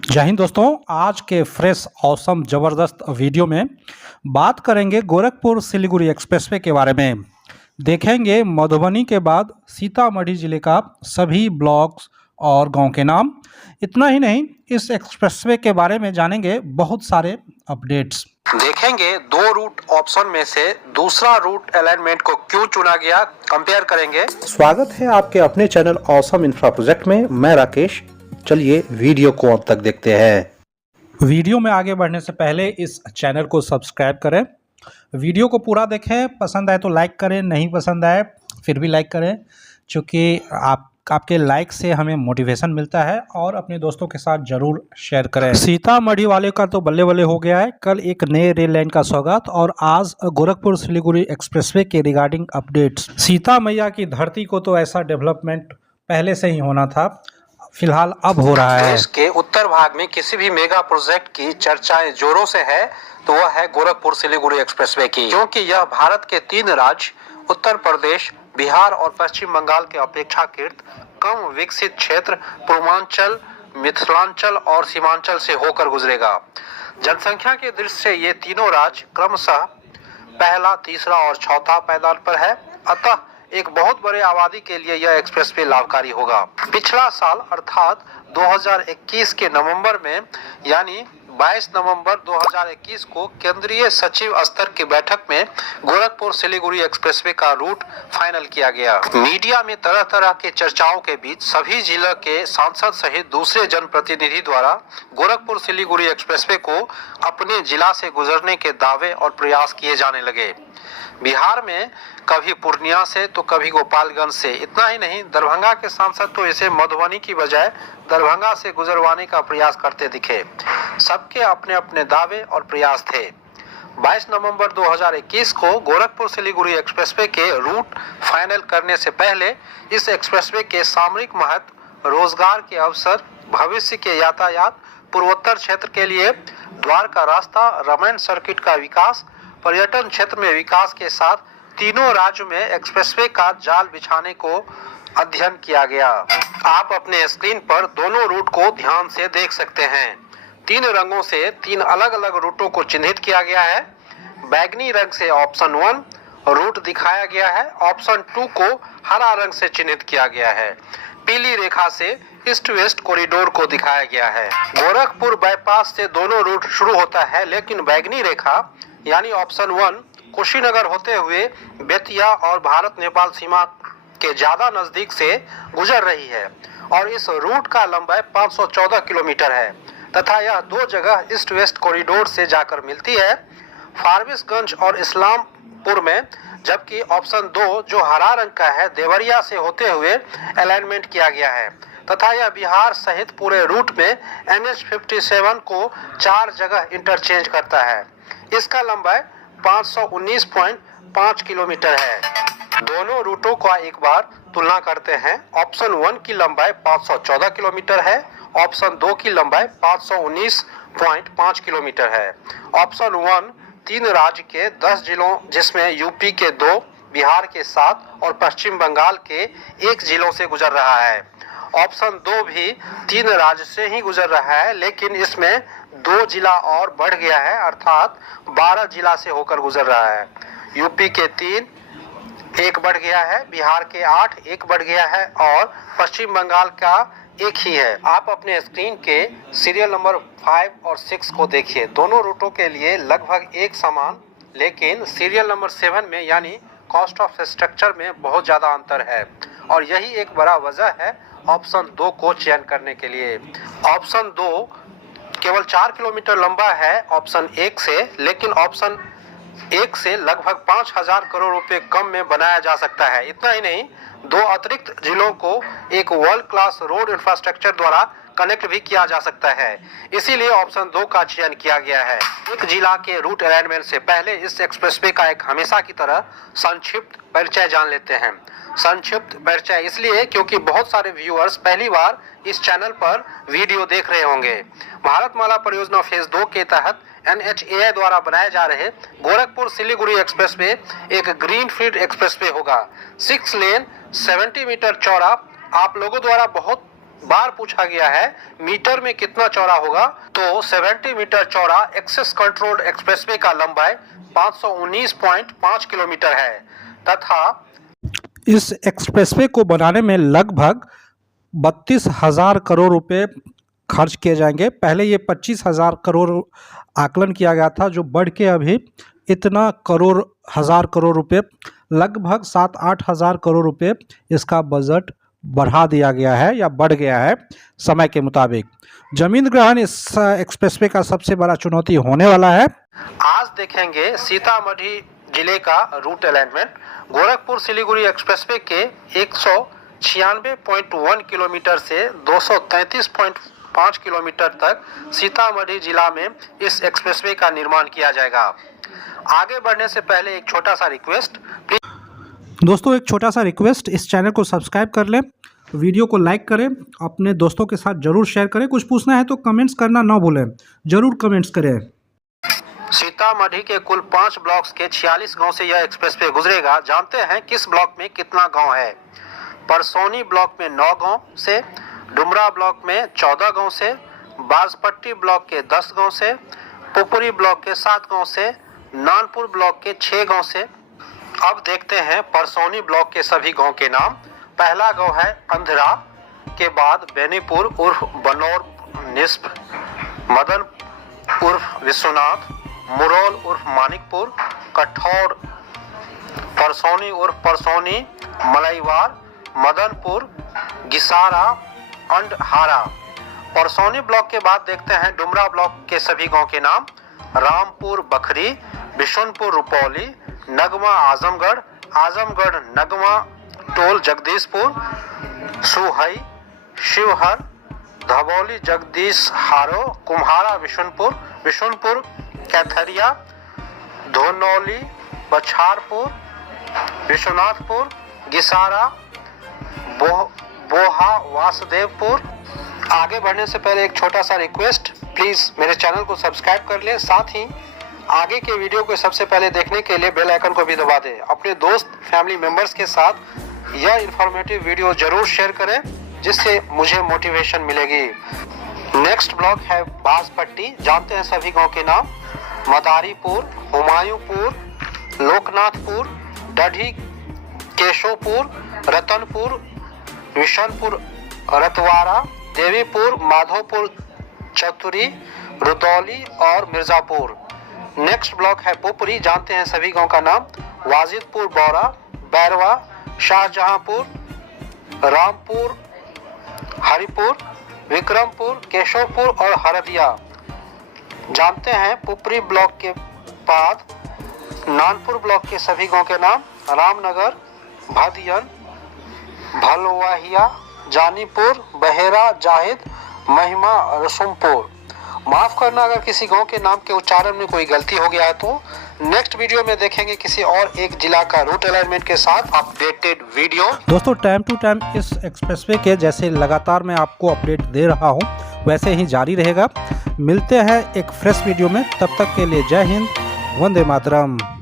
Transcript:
जय हिंद दोस्तों। आज के फ्रेश ऑसम ज़बरदस्त वीडियो में बात करेंगे गोरखपुर सिलीगुड़ी एक्सप्रेसवे के बारे में। देखेंगे मधुबनी के बाद सीतामढ़ी जिले का सभी ब्लॉक्स और गांव के नाम। इतना ही नहीं, इस एक्सप्रेसवे के बारे में जानेंगे बहुत सारे अपडेट्स। देखेंगे दो रूट ऑप्शन में से दूसरा रूट अलाइनमेंट को क्यों चुना गया, कंपेयर करेंगे। स्वागत है आपके अपने चैनल ऑसम इंफ्रा प्रोजेक्ट में। मैं राकेश। चलिए वीडियो को अब तक देखते हैं। वीडियो में आगे बढ़ने से पहले इस चैनल को सब्सक्राइब करें, वीडियो को पूरा देखें, पसंद आए तो लाइक करें, नहीं पसंद आए फिर भी लाइक करें, क्योंकि आपके लाइक से हमें मोटिवेशन मिलता है। और अपने दोस्तों के साथ ज़रूर शेयर करें। सीतामढ़ी वाले का तो बल्ले बल्ले हो गया है। कल एक नए रेल लाइन का स्वागत और आज गोरखपुर सिलीगुड़ी एक्सप्रेसवे के रिगार्डिंग अपडेट्स। सीता मैया की धरती को तो ऐसा डेवलपमेंट पहले से ही होना था, फिलहाल अब हो रहा है। देश के उत्तर भाग में किसी भी मेगा प्रोजेक्ट की चर्चाएं जोरों से है तो वह है गोरखपुर सिलीगुड़ी एक्सप्रेसवे की, क्योंकि यह भारत के 3 राज्य उत्तर प्रदेश, बिहार और पश्चिम बंगाल के अपेक्षाकृत कम विकसित क्षेत्र पूर्वांचल, मिथिलांचल और सीमांचल से होकर गुजरेगा। जनसंख्या के दृष्टि से ये तीनों राज्य क्रमशः पहला, तीसरा और चौथा पायदान पर है। अतः एक बहुत बड़े आबादी के लिए यह एक्सप्रेसवे लाभकारी होगा। पिछला साल अर्थात 2021 के नवंबर में यानी 22 नवंबर 2021 को केंद्रीय सचिव स्तर की बैठक में गोरखपुर सिलीगुड़ी एक्सप्रेसवे का रूट फाइनल किया गया। मीडिया में तरह तरह के चर्चाओं के बीच सभी जिलों के सांसद सहित दूसरे जनप्रतिनिधि द्वारा गोरखपुर सिलीगुड़ी एक्सप्रेसवे को अपने जिला से गुजरने के दावे और प्रयास किए जाने लगे। बिहार में कभी पूर्णिया से तो कभी गोपालगंज से। इतना ही नहीं, दरभंगा के सांसद तो इसे मधुबनी की बजाय दरभंगा से गुजरवाने का प्रयास करते दिखे। सबके अपने अपने दावे और प्रयास थे। 22 नवंबर 2021 को गोरखपुर सिलीगुड़ी एक्सप्रेसवे के रूट फाइनल करने से पहले इस एक्सप्रेसवे के सामरिक महत्व, रोजगार के अवसर, भविष्य के यातायात, पूर्वोत्तर क्षेत्र के लिए द्वार का रास्ता, रामायण सर्किट का विकास, पर्यटन क्षेत्र में विकास के साथ तीनों राज्यों में एक्सप्रेसवे का जाल बिछाने को अध्ययन किया गया। आप अपने स्क्रीन पर दोनों रूट को ध्यान से देख सकते हैं। 3 रंगों से 3 अलग अलग रूटों को चिन्हित किया गया है। बैगनी रंग से ऑप्शन 1 रूट दिखाया गया है, ऑप्शन 2 को हरा रंग से चिन्हित किया गया है, पीली रेखा से ईस्ट वेस्ट कॉरिडोर को दिखाया गया है। गोरखपुर बाईपास से दोनों रूट शुरू होता है, लेकिन बैगनी रेखा यानी ऑप्शन 1 कुशीनगर होते हुए बेतिया और भारत नेपाल सीमा के ज्यादा नजदीक से गुजर रही है और इस रूट का लंबाई 514 किलोमीटर है तथा यह 2 जगह ईस्ट वेस्ट कॉरिडोर से जाकर मिलती है, फारबिसगंज और इस्लामपुर में। जबकि ऑप्शन 2 जो हरा रंग का है, देवरिया से होते हुए अलाइनमेंट किया गया है तथा यह बिहार सहित पूरे रूट में NH57 को 4 जगह इंटरचेंज करता है। इसका लंबाई 519.5 किलोमीटर है। दोनों रूटों का एक बार तुलना करते हैं। ऑप्शन 1 की लंबाई 514 किलोमीटर है, ऑप्शन 2 की लंबाई 519.5 किलोमीटर है। ऑप्शन 1 3 राज्य के 10 जिलों जिसमें यूपी के 2, बिहार के 7 और पश्चिम बंगाल के 1 जिलों से गुजर रहा है। ऑप्शन 2 भी 3 राज्य से ही गुजर रहा है, लेकिन इसमें 2 जिला और बढ़ गया है, अर्थात 12 जिला से होकर गुजर रहा है। यूपी के 3 1 बढ़ गया है, बिहार के 8 1 बढ़ गया है और पश्चिम बंगाल का 1 ही है। आप अपने स्क्रीन के सीरियल नंबर 5 और 6 को देखिए। दोनों रूटों के लिए लगभग एक समान, लेकिन सीरियल नंबर 7 में यानी कॉस्ट ऑफ स्ट्रक्चर में बहुत ज्यादा अंतर है और यही एक बड़ा वजह है ऑप्शन 2 को चयन करने के लिए। ऑप्शन 2 केवल 4 किलोमीटर लंबा है ऑप्शन 1 से, लेकिन ऑप्शन 1 से लगभग 5,000 करोड़ रुपए कम में बनाया जा सकता है। इतना ही नहीं, 2 अतिरिक्त जिलों को एक वर्ल्ड क्लास रोड इंफ्रास्ट्रक्चर द्वारा कनेक्ट भी किया जा सकता है। इसीलिए ऑप्शन 2 का चयन किया गया है। एक जिला के रूट अलाइनमेंट से पहले इस एक्सप्रेसवे का एक हमेशा की तरह संक्षिप्त परिचय जान लेते हैं। संक्षिप्त परिचय इसलिए क्योंकि बहुत सारे व्यूअर्स पहली बार इस चैनल पर वीडियो देख रहे होंगे। भारतमाला परियोजना फेज 2 के तहत NHAI द्वारा बनाए जा रहे गोरखपुर सिलीगुड़ी एक्सप्रेसवे एक ग्रीनफील्ड एक्सप्रेसवे होगा। 6 लेन 70 मीटर चौड़ा। आप लोगों द्वारा बहुत बार पूछा गया है मीटर में कितना चौड़ा होगा, तो 70 मीटर चौड़ा एक्सेस कंट्रोल्ड एक्सप्रेसवे का लंबाई 519.5 किलोमीटर है तथा इस एक्सप्रेसवे को बनाने में लगभग 32,000 करोड़ रुपए खर्च किए जाएंगे। पहले ये 25,000 करोड़ आकलन किया गया था, जो बढ़ के अभी इतना हज़ार करोड़ रुपए, लगभग 7-8 हज़ार करोड़ रुपए इसका बजट बढ़ा दिया गया है या बढ़ गया है समय के मुताबिक। जमीन ग्रहण इस एक्सप्रेसवे का सबसे बड़ा चुनौती होने वाला है। आज देखेंगे सीतामढ़ी जिले का route alignment. Gorakhpur Siliguri expressway के 196.1 किलोमीटर से 233.5 किलोमीटर तक सीतामढ़ी जिला में इस एक्सप्रेसवे का निर्माण किया जाएगा। आगे बढ़ने से पहले एक छोटा सा रिक्वेस्ट, दोस्तों एक छोटा सा रिक्वेस्ट, इस चैनल को सब्सक्राइब कर लें, वीडियो को लाइक करें, अपने दोस्तों के साथ जरूर शेयर करें। कुछ पूछना है तो कमेंट्स करना ना भूलें, जरूर कमेंट्स करें। सीतामढ़ी के कुल 5 ब्लॉक्स के 46 गांव से यह एक्सप्रेसवे गुजरेगा। जानते हैं किस ब्लॉक में कितना गांव है। परसौनी ब्लॉक में 9 गांव से, डुमरा ब्लॉक में 14 गांव से, बाजपट्टी ब्लॉक के 10 गांव से, पुपरी ब्लॉक के 7 गांव से, नानपुर ब्लॉक के 6 गांव से। अब देखते हैं परसौनी ब्लॉक के सभी गांव के नाम। पहला गांव है अंधरा, के बाद बेनीपुर उर्फ बनौर निस्प, मदन उर्फ विश्वनाथ, मुरौल उर्फ मानिकपुर, कठौर, परसौनी उर्फ परसौनी, मलईवार, मदनपुर, गिसारा, अंडहारा। परसौनी ब्लॉक के बाद देखते हैं डुमरा ब्लॉक के सभी गांव के नाम। रामपुर बखरी, बिशुनपुर रुपौली, नगमा आजमगढ़, आजमगढ़ नगमा टोल जगदीशपुर, सुहई, शिवहर, धबौली जगदीश हारो, कुम्हारा बिशुनपुर, बिशुनपुर कैथरिया, धोनौली, बछारपुर, विश्वनाथपुर, गिसारा, बोहा वासुदेवपुर। आगे बढ़ने से पहले एक छोटा सा रिक्वेस्ट, प्लीज मेरे चैनल को सब्सक्राइब कर लें, साथ ही आगे के वीडियो को सबसे पहले देखने के लिए बेल आइकन को भी दबा दें। अपने दोस्त फैमिली मेंबर्स के साथ यह इंफॉर्मेटिव वीडियो जरूर शेयर करें, जिससे मुझे मोटिवेशन मिलेगी। नेक्स्ट ब्लॉक है बाजपट्टी। जानते हैं सभी गांव के नाम। मदारीपुर, हुमायूंपुर, लोकनाथपुर, डढ़ी, केशोपुर, रतनपुर, विशनपुर, रतवारा, देवीपुर, माधोपुर, चतुरी, रुदौली और मिर्जापुर। नेक्स्ट ब्लॉक है पुपरी। जानते हैं सभी गांव का नाम। वाजिदपुर, बौरा, बैरवा, शाहजहांपुर, रामपुर, हरिपुर, विक्रमपुर, केशवपुर और हरदिया। जानते हैं पुपरी ब्लॉक के बाद नानपुर ब्लॉक के सभी गांव के नाम। रामनगर, भदियन, भलवाहिया, जानीपुर, बहेरा, जाहिद, महिमा, रसुमपुर। माफ करना अगर किसी गांव के नाम के उच्चारण में कोई गलती हो गया है तो। नेक्स्ट वीडियो में देखेंगे किसी और एक जिला का रूट अलाइनमेंट के साथ अपडेटेड वीडियो। दोस्तों टाइम टू टाइम इस एक्सप्रेसवे के जैसे लगातार मैं आपको अपडेट दे रहा हूं, वैसे ही जारी रहेगा। मिलते हैं एक फ्रेश वीडियो में, तब तक के लिए जय हिंद, वंदे मातरम।